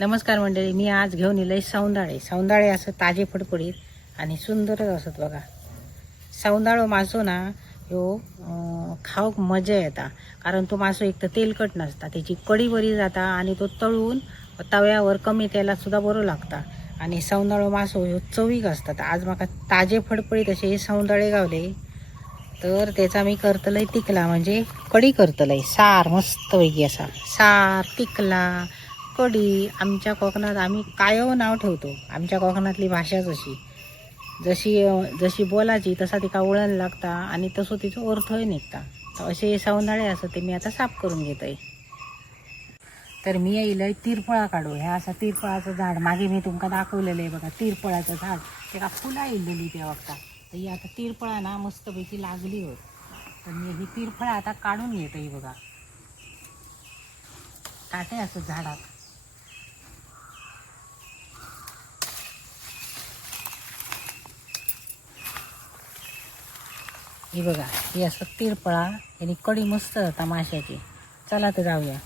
नमस्कार मंडळी मी आज घेऊन येईल सौंदाळे. सौंदाळे असं ताजे फडफडीत आणि सुंदरच असत बघा. सौंदाळो मासो ना ह्यो अं, खाऊक मजा येता. कारण तो मासो एक तर तेलकट नसता त्याची कडी बरी जाता आणि तो तळून तव्यावर कमी तेलात सुद्धा बरो लागता. आणि सौंदाळो मासो ह्यो चवीक असतात आज म्हाका ताजे फडफडीत असे हे सौंदाळे गावले. तर त्याचा मी करतलय तिकला म्हणजे कडी करतलय. सार मस्तपैकी असा. सार तिकला कढी आमच्या कोकणात आम्ही कायव नाव ठेवतो. आमच्या कोकणातली भाषाच अशी जशी जशी बोलायची तसा तिका वळण लागता आणि तसं तिचो अर्थय निघता. तर असे सौंदाळे असं ते मी आता साफ करून घेत आहे तर मी येईलय तिरफळा काढू ह्या असा तिरफळाचं झाड. मागे मी तुमका दाखवलेलं आहे बघा तिरफळाचं झाड. त्याला फुला येलेली त्या वक्ता तर ही आता तिरफळा ना मस्तपैकी लागली होत तर मी ही तिरफळा आता काढून घेत आहे बघा. काटे असं झाडात. ही बघा ही असं तिरपळा आणि कडी मस्त होता माशाची चला तर जाऊया.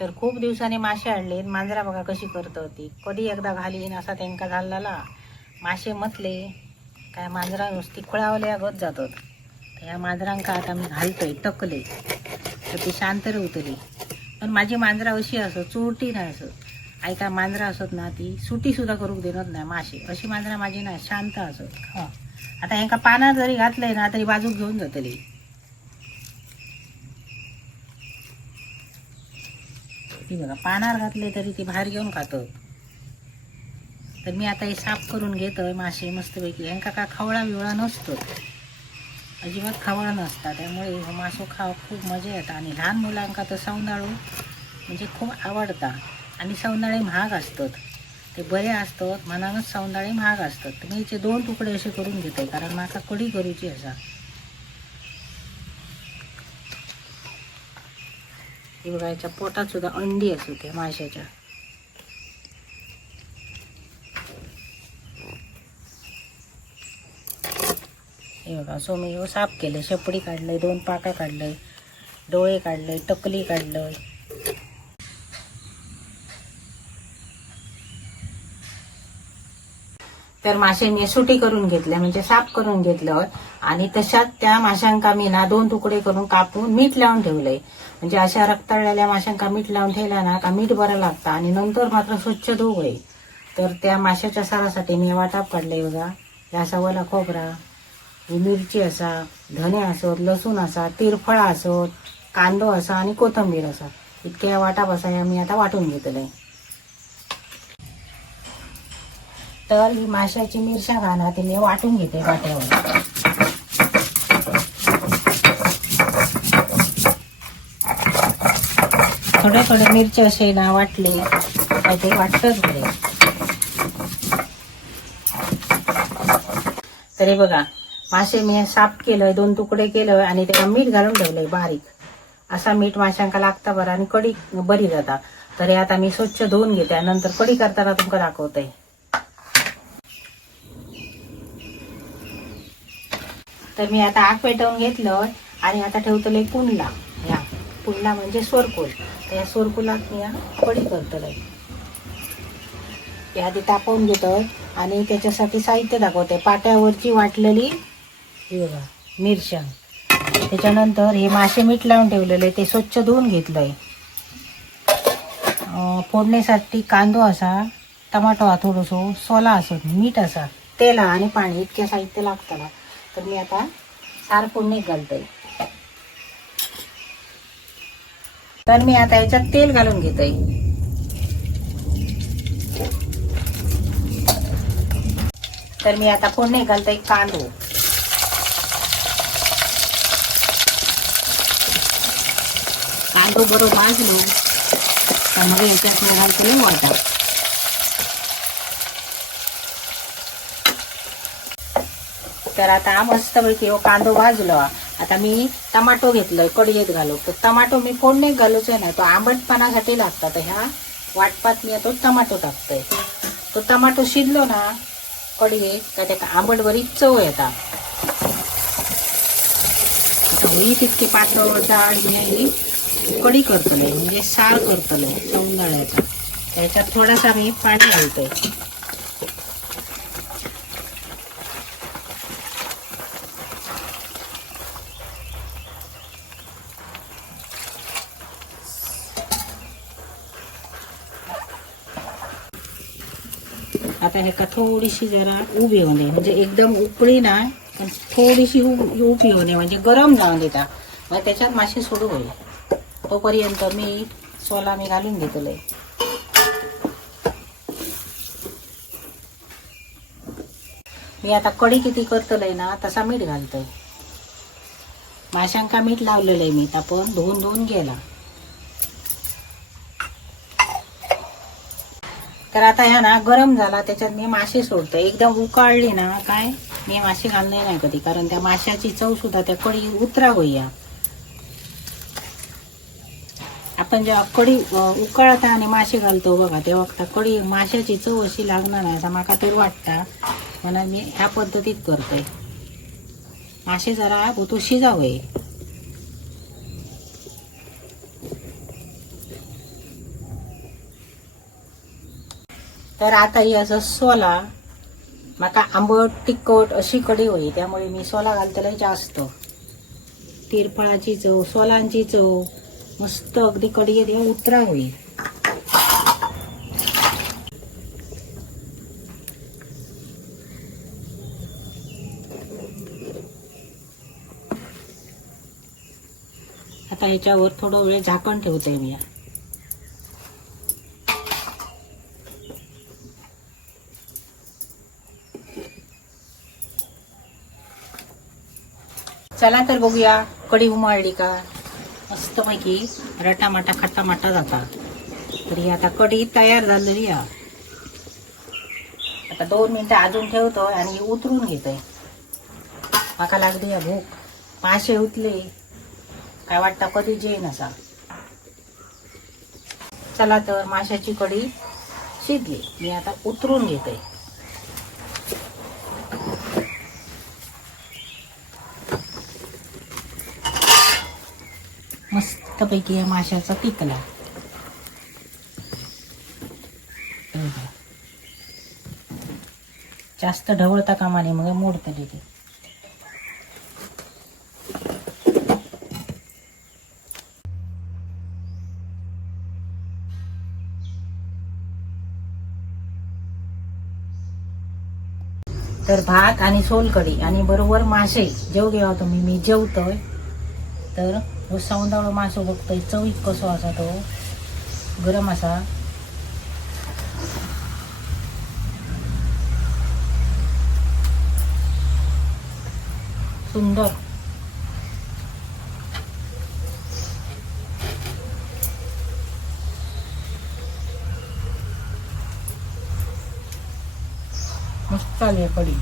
तर खूप दिवसांनी मासे आणले मांजरा बघा कशी करत होती. कधी एकदा घालीन असा त्यांका झालेला. मासे मतले काय मांजरा नुसती खुळावल्या गत जातात तर या मांजरांका आता मी घालतोय टकले. तर ती शांत रवतली पण माझी मांजरा अशी असो चोरटी नाही असत ऐका मांजरा असत ना ती सुटी सुद्धा करूक देणार नाही मासे अशी मांजरा माझी नाही शांत असत. हा. आता ह्यांका पाना जरी घातलंय ना तरी बाजूक घेऊन जातली. ती बघा पानार घातले तरी ती बाहेर घेऊन खातात. तर मी आता हे साफ करून घेतोय मासे मस्तपैकी. यांका का खवळा बिवळा नसतो. अजिबात खवळा नसता. त्यामुळे मासो खाव खूप मजा येतात आणि लहान मुलांका तर सौंदाळू म्हणजे खूप आवडता. आणि सौंदाळे महाग असतात. ते बरे असतात मनानच सौंदाळे महाग असतात. तर मी याचे दोन तुकडे असे करून घेते कारण माका कडी करूची असा. हे बघा याच्या पोटात सुद्धा अंडी असू त्या माशाच्या. हे बघा सो मी साफ केले शेपडी काढलंय दोन पाका काढलंय डोळे काढलंय टकली काढलंय. तर माशांनी सुटी करून घेतल्या म्हणजे साफ करून घेतलं आणि तशात त्या माशांका मी ना दोन तुकडे करून कापून मीठ लावून ठेवलंय. म्हणजे अशा रक्ताळलेल्या माशांका मीठ लावून ठेवल्या ना का मीठ बरं लागतं आणि नंतर मात्र स्वच्छ धुवळे तर त्या माशाच्या सारासाठी मी वाटाप काढले बघा. हे सवला खोबरा ही मिरची असा धने असत लसूण असा तिरफळा असत कांदो असा आणि कोथंबीर असा. इतक्या वाटाप असा मी आता वाटून घेतलंय. तर ही माशाची मिरच्या घाला ते मी वाटून घेते वाट्यावर. थोडे थोडे मिरच्या असे ना वाटले काय ते वाटतच बरे तरी बघा मासे मी साफ केलंय दोन तुकडे केलं आणि त्याला मीठ घालून ठेवलंय बारीक. असा मीठ माशांका लागता बरं आणि कडी बरी जाता. तरी आता मी स्वच्छ धुवून घेते आणि नंतर कडी करताना तुमका दाखवते. तर मी आता आग पेटवून घेतलं आणि आता ठेवतले पुनला या. पुनला म्हणजे सोरकुल तर या सोरकुलात मी या कडी करतले या आधी तापवून घेतोय आणि त्याच्यासाठी साहित्य दाखवते पाट्यावरची वाटलेली मिरशंग बघा मिरच्या. त्याच्यानंतर हे मासे मीठ लावून ठेवलेले ते स्वच्छ धुवून घेतलंय. अं, फोडणीसाठी कांदो असा टमाटो हा थोडंसो सोला असो मीठ असा तेला आणि पाणी इतक्या साहित्य लागतं तर मी आता? सार फोडणी घालतोय. तर मी आता याच्यात तेल घालून घेतोय. तर मी आता फोडणी घालतोय कांदो. कांदो बरोबर भाजलो. तर मग याच्यात मी घालते वाटा तर आता मस्तपैकी हो कांदो भाजलो. आता मी टमाटो घेतलोय कडयेत घालू. तर टमाटो मी फोडणीत घालूचे नाही तो आंबटपणासाठी लागता तर ह्या वाटपात मी तो टमाटो टाकतोय. तो टमाटो शिजलो ना कडये का त्या आंबट बरी चव येता. होई तितके पातळ जाड ही कढी करतले म्हणजे सार करतले सौंदळ्याचा त्याच्यात थोडासा मी पाणी घालतोय. आता ह्याका का थोडीशी जरा उभी होणे म्हणजे एकदम उकळी ना पण थोडीशी उब- उभी होणे म्हणजे गरम जाऊन देता मग त्याच्यात माशी सोडू होईल. तोपर्यंत मी सोला मी घालून घेतलंय मी आता कढी किती करतलंय ना तसा मीठ घालतोय माशांका मीठ लावलेलं आहे मी. तापण धुवून धुवून गेला तर आता ह्या ना गरम झाला त्याच्यात मी मासे सोडतो एकदम उकाळली ना काय? मी मासे घालणे नाही कधी कारण त्या माशाची चव सुद्धा त्या कढी उतरा होईया. आपण जेव्हा कढी उकळता उकाळता आणि मासे घालतो बघा तेव्हा त्या कढी माशाची चव अशी लागणार नाही असं माका तर वाटता. म्हणून मी ह्या पद्धतीत करते मासे जरा भुतो शिजावे तर आता याचा सोला माका आंबट तिखट अशी कढी होई त्यामुळे मी सोला घालतले जास्त. तिरफळाची चव सोलांची चव मस्त अगदी कढी येते उतरा होई. आता ह्याच्यावर थोडं वेळ झाकण ठेवते मी. चला तर बघूया कडी उमाळली का? मस्तपैकी रटामाटा खट्टामाटा जाता तर ही आता कढी तयार झालेली आहे. आता दोन मिनटं अजून ठेवतो आणि उतरून घेतोय. माका लागली या भूक. मासे उतले. काय वाटतं कधी जेन असा? चला तर माशाची कढी शिजली. मी आता उतरून घेते मस्तपैकी या माशाचा पिकला. जास्त ढवळता कामा नये मग मोडतले ते. तर भात आणि सोलकढी आणि बरोबर मासे जेव घ्यावा तुम्ही मी जेवतोय. तर हो सौंदाळो मासो बघतोय. चवीक कसो असा तो. गरम असा. सुंदर. मस्त आली आहे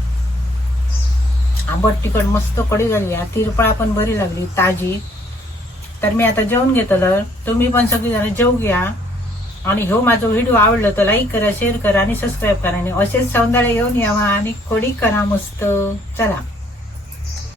आंबट तिखट मस्त कडी झाली. आ तिरपळा पण बरी लागली. ताजी. तर मी आता जेवण घेतलं. तुम्ही पण सगळीजण जेवू जेव घ्या. आणि ह्यो माझा व्हिडिओ आवडलं तर लाईक करा शेअर करा आणि सबस्क्राईब करा. आणि असेच सौंदर्य येऊन यावा आणि कोडी करा मस्त. चला.